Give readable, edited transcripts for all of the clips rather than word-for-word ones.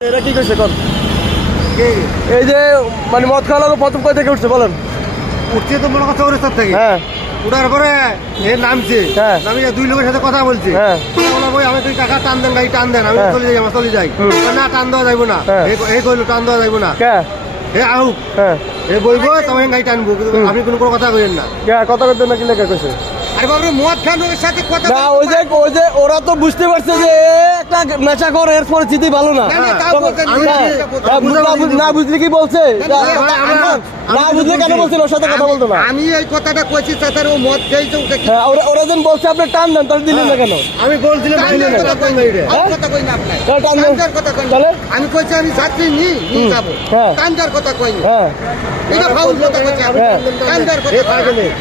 এরা কি করছে কর এই যে মানে মদ খাওয়া লোক প্রথম কই থেকে উঠছে বলেন? উঠছে তো মনে কথা ওর থেকে। হ্যাঁ উঠার পরে এ নামছে, হ্যাঁ। আমি দুই লোকের সাথে কথা বলছি। হ্যাঁ বললাম ওই আমি তুই টাকা টান দেন, গাড়ি টান দেন, আমি হ্যাঁ। চলে যাই। না টান দেওয়া যাইব না, হ্যাঁ। এই কইলো টান দেওয়া যাইব না। কে? হে আহুক হ্যাঁ এ বইব তবে গাড়ি টানবো, কিন্তু আপনি কোনো কথা কইেন না। কে কথা করতে নাকি লেখা কইছে? আরে বাবু মদ খান লোকের সাথে কথা না ওই যে ওরা তো বুঝতে পারছে যে একটা নেশা করে এর পরিস্থিতি ভালো না। না, তাও তখন- বলতেন, হ্যাঁ, আমি না বুঝলে কি বলছে? না বুঝলে কেন বলছেন ওর সাথে কথা বলতো না? আমি এই কথাটা কইছি তাদের ও মদ খেয়েছে ওকে কি হ্যাঁ ওরা যখন বলছে আপনি টান দেন তাহলে দিলেন না কেন? আমি বলছিলাম দিলেন না। কথা কই নাই রে। হ্যাঁ? কথা কই না আপনার তাহলে টান দেন। টান্দার কথা কই না। তাহলে? আমি কইছি আমি যাত্রী নিয়ে যাব। হ্যাঁ। টান্দার কথা কই না। হ্যাঁ এটা ফাউল কথা কইছি আমি। হ্যাঁ। টান্দার কথা কই না।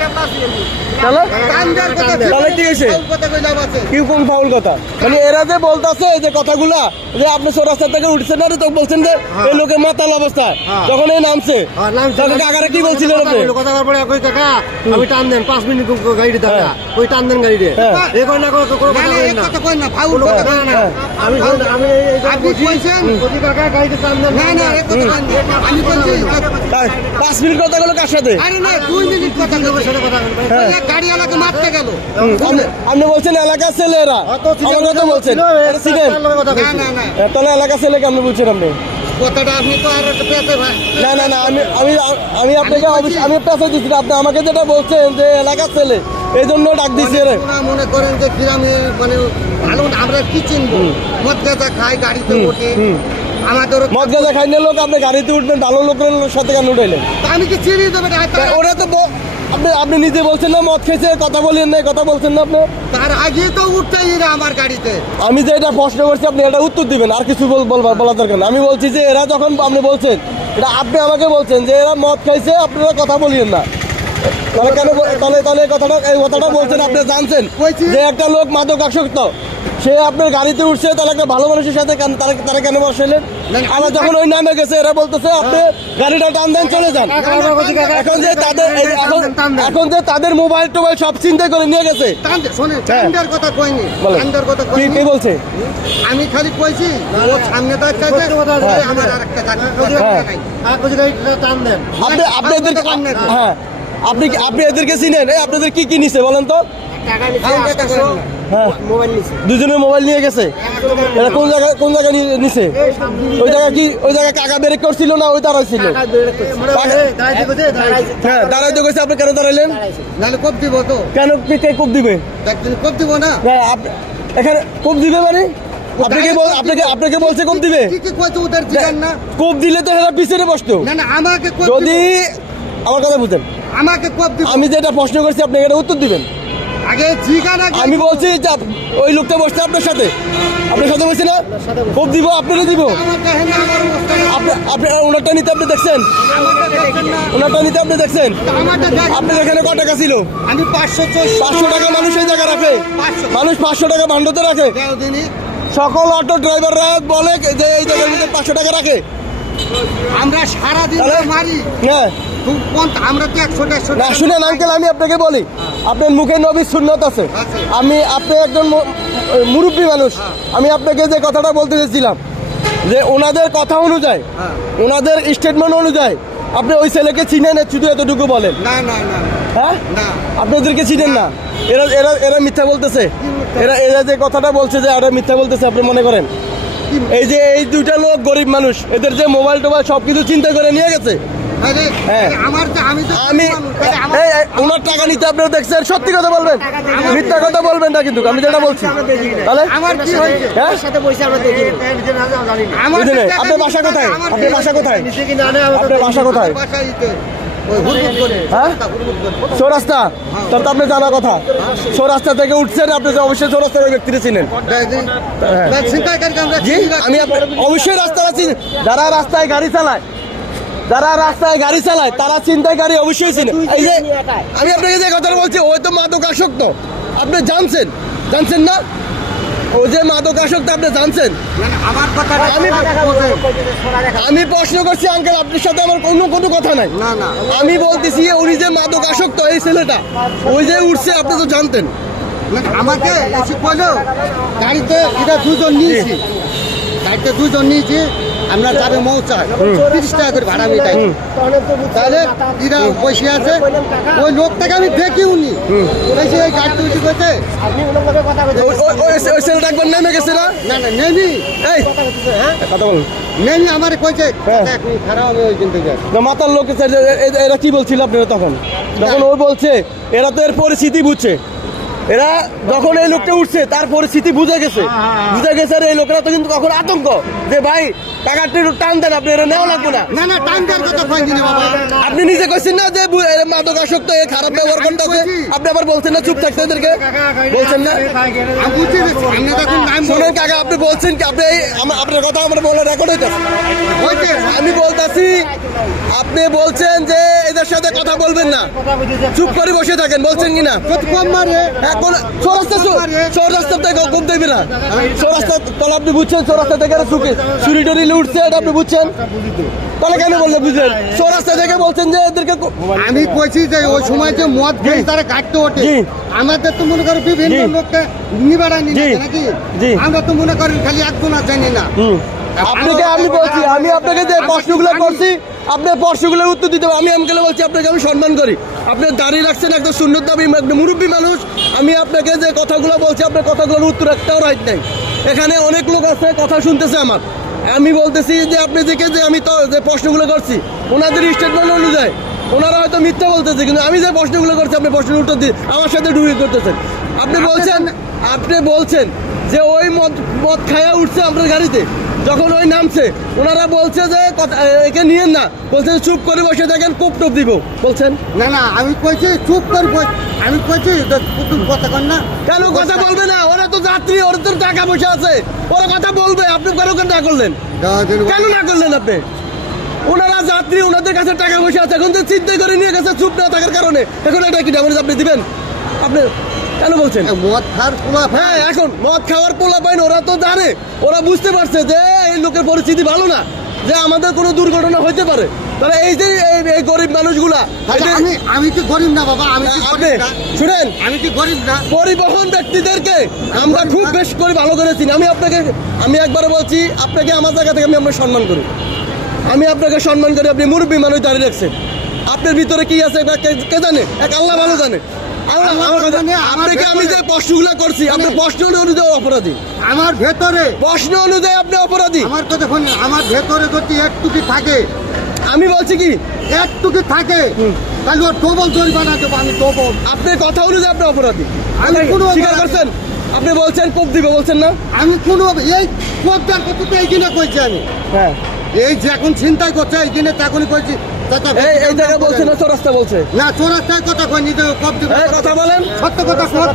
তাহলে টান্দার কথা তাহলে কি হয়েছে? ফাউল কথা কই না আছে। কি কোন ফাউল কথা? মানে এরা যে বলতাছে যে কথাগুলা যে আপনি চৌরাস্তা থেকে উঠছেন না তো বলছেন যে এই লোকে মাতাল অবস্থায় হ্যাঁ। যখন এই নামছে আর নামছে। তখন কাকারে কি বলছিলেন আপনি? কথা বলার পরে কই কাকা আমি টান দেন 5 মিনিট গাড়ি দাও হ্যাঁ। ওই টান দেন গাড়ি দে। হ্যাঁ। এই কই না কোনো কথা কই না ফাউল কথা কই না। আমি আপনি কইছেন যদি কাকা গাড়িতে টান দেন। না না এই কথা কই না। আমি কইছি 5 মিনিট কথা বলো কার সাথে? আরে না 2 মিনিট কথা লোকের সাথে কথা হ্যাঁ। বলবেন। গাড়ি আলাকে মারতে গেল। আপনি বলছেন এলাকার ছেলে এরা আমার কথা বলছেন এটা ছিলেন না না না তাহলে এলাকার ছেলে কেমন বলছেন আপনি? কথাটা আপনি তো আর পেতে ভাই। না না না আমি আমি আমি আপনাকে আমি পেছাই দিচ্ছি না। আপনি আমাকে যেটা বলছেন যে এলাকার ছেলে এই জন্য ডাক দিচ্ছি রে। ওরা মনে করেন যে গ্রামে মানে ভালো আমরা কি চিনবো মদ গাঁজা খাই গাড়িতে ওঠে আমাদের মদ গাঁজা খাইলে লোক আপনি গাড়িতে উঠবেন ভালো লোকের সাথে কেন উঠাইলেন? আমি কি চিনি দেবে ওরা তো আপনি নিজে বলছেন না মদ খেয়েছে কথা বলেন না কথা বলছেন না আপনি? তার আগে তো উঠতেই না আমার গাড়িতে। আমি যে এটা প্রশ্ন করছি আপনি এটা উত্তর দিবেন, আর কিছু বলা দরকার না। আমি বলছি যে এরা যখন আপনি বলছেন এটা আপনি আমাকে বলছেন যে এরা মদ খাইছে আপনারা কথা বলিয়েন না, তাহলে কেন তাহলে এই কথাটা বলছেন? আপনি জানছেন যে একটা লোক মাদক আসক্ত সে আপনার গাড়িতে উঠছে, তাহলে একটা ভালো মানুষের সাথে তারা কেন বসাইলেন? আবার যখন ওই নামে গেছে এরা বলতেছে আপনি গাড়িটা টান দেন চলে যান। এখন যে তাদের মোবাইল টোবাইল সব চিন্তা করে নিয়ে গেছে। টান্ডার কথা কইনি টান্ডার কথা কি কইনি বলছে? আমি খালি কইছি ও সামনে দাঁড়াচ্ছে আমার আরেকটা গাড়ি নাই টান দেন আপনি এদেরকে হ্যাঁ আপনি এদেরকে চিনেন? এই আপনাদের কি কি নিছে বলেন তো? হ্যাঁ দুজনের মোবাইল নিয়ে গেছে। এরা কোন জায়গায় নিছে? ওই জায়গায় কাকা ব্রেক করছিল না ওই দাঁড়াইছিল? হ্যাঁ দাঁড়াইতে গেছে। আপনি কেন দাঁড়াইলেন? নাহলে কোপ দিব তো। কেন কে কোপ দিবে? একদিন কোপ দিব না। এখানে কোপ দিবে মানে আপনাকে বলছে কোপ দিবে? কি কি কইছো ওদের জিগান না। কোপ দিলে তো এরা পিছনে বসতো। না না আমাকে কোপ যদি আমার কথা বুঝেন, আমাকে কোপ দিব। আমি যেটা প্রশ্ন করছি আপনি এটা উত্তর দিবেন। আগে জিগান আগে আমি বলছি যে ওই লোকটা বসছে আপনার সাথে বসছে না? কোপ দিব আপনারও দিব। আমার দেখেন না আমার অবস্থা না। আপনি ওনারটা নিতে আপনি দেখছেন? আমারটা দেখেন না। ওনারটা নিতে আপনি দেখছেন? আমারটা দেখেন। আপনার এখানে কত টাকা ছিল? আমি 500 500 টাকা মানুষ এই জায়গায় রাখে। 500 মানুষ 500 টাকা ভান্ডতে রাখে। দেও দিনই সকল অটো ড্রাইভাররা বলে যে এই জায়গার মধ্যে 500 টাকা রাখে। আমরা সারা দিন মারি হ্যাঁ আমরা তো 100 না শুনেন আঙ্কেল, আমি আপনাকে বলি আপনার মুখে নবীর সুন্নত আছে। আপনি একজন মুরব্বী মানুষ। আমি আপনাকে যে কথাটা বলতে চেয়েছিলাম যে ওনাদের কথা অনুযায়ী ওনাদের স্টেটমেন্ট অনুযায়ী আপনি ওই ছেলেকে চিনেন, শুধু এতটুকু বলেন। না না না হ্যাঁ না আপনি ওদেরকে চিনেন না। এরা মিথ্যা বলতেছে। এরা যে কথাটা বলছে যে এরা মিথ্যা বলতেছে আপনি মনে করেন? এই দুইটা লোক গরিব মানুষ, এদের যে মোবাইল টোবাইল সবকিছু চিন্তা করে নিয়ে গেছে। আরে হ্যাঁ। আমি ওনার টাকা নিতে আপনারা দেখছেন? সত্যি কথা বলবেন, মিথ্যা কথা বলবেন না কিন্তু আমি যেটা বলছি। তাহলে আমার কি হয়েছে হ্যাঁ আপনার বাসা কোথায়? আপনার বাসা কোথায়? আপনার বাসা কোথায়? হ্যাঁ চৌরাস্তা। তাহলে তো আপনি জানা কথা চৌরাস্তা থেকে উঠছেন, আপনি অবশ্যই চৌরাস্তার ওই ব্যক্তিটা চিনেন। জি আমি অবশ্যই রাস্তা চিনি। যারা রাস্তায় গাড়ি চালায় তারা ছিনতাইকারী অবশ্যই চিনে। এই যে আমি আপনাকে যে কথাটা বলছি ওই তো মাদক আসক্ত। আপনি জানছেন না? ও যে মাদক আসক্ত আপনি জানছেন? আমি প্রশ্ন করছি আঙ্কেল, আপনার সাথে আমার কোনো কথা নাই। আমি বলতেছি উনি যে মাদক আসক্ত এই ছেলেটা ওই যে উঠছে আপনি তো জানতেন। আমাকে এসে বলো গাড়িতে এটা দুজন নিয়েছি গাড়িতে দুজন নিয়েছি আমরা যাবে মৌচাক 30 টাকা করে ভাড়া মিটাই তাহলে এরা বসে আছে ওই লোকটাকে আমি দেখিও নি বলেছি এই গাড়ি তুলছি করতে ওই ছেলেটা একবার নেমে গেছে না না না নেমি এই কথা বলুন নেমি আমার কইছে এখন খারাপ আমি ওই দিন থেকে না, মাতার লোক এরা কি বলছিল আপনারা তখন যখন ও বলছে এরা তো এর পরিস্থিতি বুঝছে এরা যখন এই লোকটা উঠছে তার পরিস্থিতি বুঝে গেছে আর এই লোকেরা তো কিন্তু তখন আতঙ্ক যে ভাই টাকাটা একটু টান দেন আপনি এরা নেওয়া লাগবে না না না টাইম দেওয়ার কথা কইনি না বাবা আপনি নিজে কইছেন না যে এরা মাদকাসক্ত এ খারাপ ব্যবহার করতেছে আপনি আবার বলছেন না চুপ থাকতে এদেরকে বলছেন না আমি বুঝছি সামনে দেখুন টাইম শুনেন কাকা আপনি বলছেন কি আপনি আপনার কথা আমার বলা রেকর্ড হইতেছে হইছে আমি বলতাছি আপনি বলছেন যে এদের সাথে কথা বলবেন না চুপ করে বসে থাকেন বলছেন কি না কত কম মারে এখন চৌরাস্তা থেকে কম দেবে না চৌরাস্তা তাহলে আপনি বুঝছেন চৌরাস্তা থেকে চুরি টুরি উঠছে এটা আপনি বুঝছেন তাহলে কেন বললে বুঝলেন চৌরাস্তা থেকে বলছেন যে এদেরকে আমি কইছি যে ওই সময় যে মদ খেয়ে তারা কাটতে ওঠে জি। আমাদের তো মনে করো বিভিন্ন জি। লোককে নিবাড়া নি জি। নাকি জি। আমরা তো মনে করি খালি একজন আছে না আপনাকে আমি বলছি আমি আপনাকে যে প্রশ্নগুলো করছি আপনি প্রশ্নগুলোর উত্তর দিতে হবে। আমি আমকেলে বলছি আপনাকে আমি সম্মান করি আপনি দাঁড়িয়ে রাখছেন একটা সুন্দর দাবি মুরব্বী মানুষ আমি আপনাকে যে কথাগুলো বলছি আপনার কথাগুলোর উত্তর একটাও রাইট নাই এখানে অনেক লোক আছে কথা শুনতেছে আমার আমি বলতেছি যে আপনি যে আমি তো যে প্রশ্নগুলো করছি ওনাদের স্টেটমেন্ট অনুযায়ী ওনারা হয়তো মিথ্যা বলতেছে কিন্তু আমি যে প্রশ্নগুলো করছি আপনি প্রশ্নের উত্তর দিয়ে আমার সাথে ডুবি করতেছেন আপনি বলছেন যে ওই মদ খায়া উঠছে আপনার গাড়িতে যখন ওই নামছে ওনারা বলছে যে একে নিয়েন না বলছেন চুপ করে বসে দেখেন কোপ টোপ দিব বলছেন না না আমি কইছি চুপ কর আমি কইছি তুমি কথা কর না কেন কথা বলবে না ওরা তো যাত্রী ওরা তো টাকা পয়সা আছে ওরা কথা বলবে আপনি কেন না করলেন কেন না করলেন আপনি ওনারা যাত্রী ওনাদের কাছে টাকা পয়সা আছে এখন তো চিন্তাই করে নিয়ে গেছে চুপ না থাকার কারণে এখন এটা কি ড্যামেজ আপনি দিবেন আপনি কেন বলছেন মদ খাওয়ার পোলা হ্যাঁ এখন মদ খাওয়ার পোলা পাইন ওরা তো জানে ওরা বুঝতে পারছে যে এই লোকের পরিস্থিতি ভালো না যে আমাদের কোনো দুর্ঘটনা হইতে পারে তাহলে এই যে এই গরিব মানুষগুলা আমি কি গরিব না বাবা আমি কি আপনি শুনেন আমি কি গরিব না পরিবহন ব্যক্তিদেরকে আমরা খুব বেশ করে ভালো করে চিনি আমি একবার বলছি আপনাকে আমার জায়গা থেকে আমি আপনাকে সম্মান করি আমি আপনাকে সম্মান করি আপনি মুরব্বী মানুষ দাঁড়িয়ে রাখছেন আপনার ভিতরে কি আছে কে জানে এক আল্লাহ ভালো জানে আপনাকে আমি যে প্রশ্নগুলো করছি আপনি প্রশ্ন অনুযায়ী অপরাধী আমার ভেতরে প্রশ্ন অনুযায়ী আপনি অপরাধী আমার কথা শুনুন আমার ভেতরে যদি একটুকি থাকে আমি বলছি কি একটুকি থাকে তাহলে ওর ডবল জরিমানা দেবো আমি ডবল আপনার কথা অনুযায়ী আপনি অপরাধী আমি কোনো স্বীকার করছেন আপনি বলছেন কোপ দিবে বলছেন না আমি কোনো এই কোপটার কথা তো এই দিনে কইছি আমি হ্যাঁ এই যে এখন চিন্তাই করছে এই দিনে তখনই কইছি এই জায়গায় বলছে না চৌরাস্তা বলছে না চোরাস্তায় কথা কইনি যে কোপ দিবে কথা বলেন সত্য কথা শোন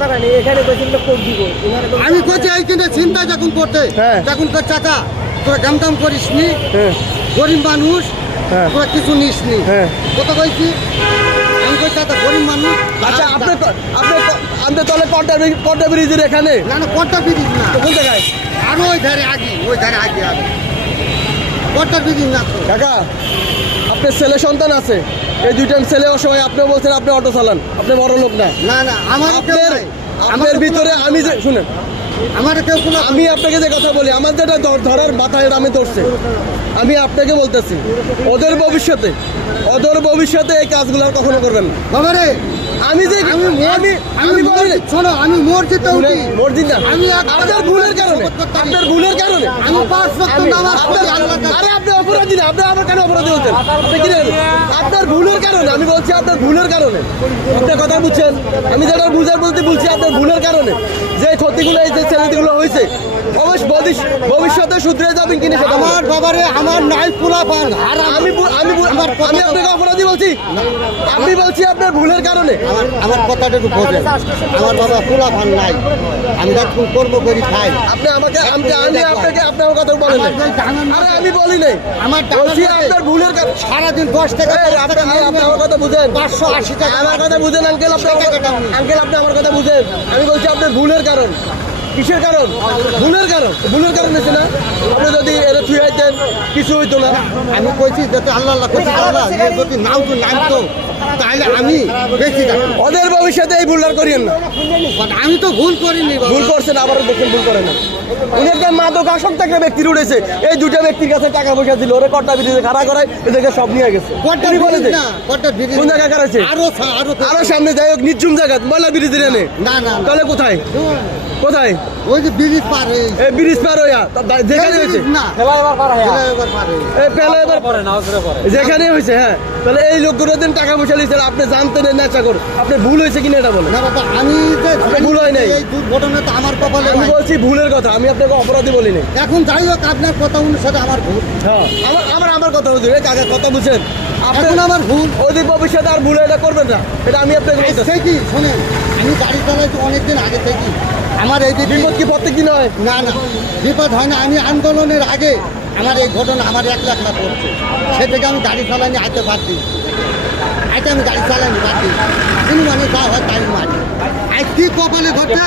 আমি কইছি এই দিনে চিন্তা যখন করতে হ্যাঁ। তখন কই চাচা তোরা গামদাম করিস নি হ্যাঁ গরিব মানুষ হ্যাঁ। তোরা কিছু নিস নি হ্যাঁ। কথা কইছি আমি কই চাচা গরিব মানুষ আচ্ছা আপনি তাহলে কটা ব্রিজের এখানে না না কটা বিরিজ না কোন জায়গায় আরো ওই ধারে আগে কটা বিরিজ না তো। কাকা আপনার ছেলে সন্তান আছে এই দুইটা ছেলে অসহায় আপনি বলছেন আপনি অটো চালান আপনি বড় লোক না না না আমার কেউ আপনার নাই। আপনার ভিতরে আমি যে শুনেন আমার কেউ কোনো আমি আপনাকে যে কথা বলি আমার যেটা ধরার মাথায় আমি ধরছে আমি আপনাকে বলতেছি ওদের ভবিষ্যতে এই কাজগুলো আর কখনো করবেন না বাবা রে আমি যে আমি বলি না। শোনো আমি মসজিদে উঠি মসজিদ না আমি আপনার ভুলের কারণে আমি 5 ওয়াক্ত নামাজ পড়ি আল্লাহ আরে আপনি অপরাধী না আপনি আমার কেন অপরাধী হচ্ছেন আপনি কি জানেন? আপনার ভুলের কারণে আমি বলছি আপনার ভুলের কারণে আপনি কথা বুঝছেন আমি যেটা বুঝার বলতে বলছি আপনার ভুলের কারণে যে ক্ষতিগুলো এই যে ছেলেগুলো হয়েছে অবশ্য ভবিষ্যতে শুধরে যাবেন কিনা সেটা আমার আমার বাবা রে আমার নাই পোলা পান আর আমি আপনাকে অপরাধী বলছি আপনি বলছি আপনার ভুলের কারণে আমার কথাটা একটু বোঝেন আমার বাবা পোলা পান নাই আমি যখন কর্ম করি খাই আপনি আমাকে আমি আপনাকে আপনার কথা বলেন নাই। আরে আমি বলি নাই আমার বলছি আপনার ভুলের কারণে সারাদিন 10 টাকা আপনি আমার কথা বুঝেন 580 টাকা আমার কথা বুঝেন আঙ্কেল আপনি আপনি আমার কথা বুঝেন আমি বলছি আপনার ভুলের কারণ কিসের কারণ ভুলের কারণ হচ্ছে না আপনি যদি এর থুই আইতেন কিছু হইতো না। আমি কইছি যাতে আল্লাহ আল্লাহ করছি আল্লাহ এ যদি নাও তো নামতো তাহলে আমি বেশি যাবো। ওদের ভবিষ্যতে এই ভুলটা করিয়েন না। আমি তো ভুল করিনি বাবা। ভুল করছেন, আবারও দেখেন ভুল করেন না। উনি একটা মাদক আসক্ত একটা ব্যক্তির উঠেছে, এই দুটো ব্যক্তির কাছে টাকা পয়সা দিল, ওরে কট্টা ব্রিজে খাড়া করায় এদেরকে সব নিয়ে গেছে। কটা উনি বলেছে ব্রিজ না, কটা ব্রিজ কোন না। জায়গায় করেছে? আরো আরো সামনে যাই হোক, নির্জুম জায়গা ময়লা ব্রিজ এনে না না না। তাহলে কোথায় কোথায় ওই যে ব্রিজ পার হয়ে এই ব্রিজ পার হইয়া যেখানে হয়েছে না খেলা এবার পার হইয়া এবার পার হয়ে এই পেলে এবার যেখানে হয়েছে। হ্যাঁ, তাহলে এই লোকগুলো দিন টাকা পয়সা লিখছেন, আপনি জানতেন নেচা করে, আপনি ভুল হয়েছে কিনা এটা বলেন। না বাবা আমি যে ভুল হয় নাই। এই দুর্ঘটনা তো আমার কপালে আমি ভাই। বলছি ভুলের কথা, আমি আপনাকে অপরাধী বলিনি। এখন যাই হোক আপনার কথা অনুসারে আমার ভুল। হ্যাঁ, আমার কথা বুঝুন, এই কাকা কথা বুঝছেন আপনি। এখন আমার ভুল অধিক ভবিষ্যতে আর ভুল এটা করবেন না, এটা আমি আপনাকে বলতেছি। সে কি শোনেন, আমি গাড়ি চালাইছি অনেকদিন আগে থেকে। আমার এই দিকে বিপদ কি প্রত্যেক দিন হয়? না না বিপদ হয় না। আমি আন্দোলনের আগে আমার এই ঘটনা আমার 1 লাখ না পড়ছে, সে থেকে আমি গাড়ি চালাইনি, আইতে বাদ দিই। আইতে আমি গাড়ি চালাইনি বাদ দিই। কিন্তু মানে যা হয় তাই মারি। আজ কি কপালে ঘটছে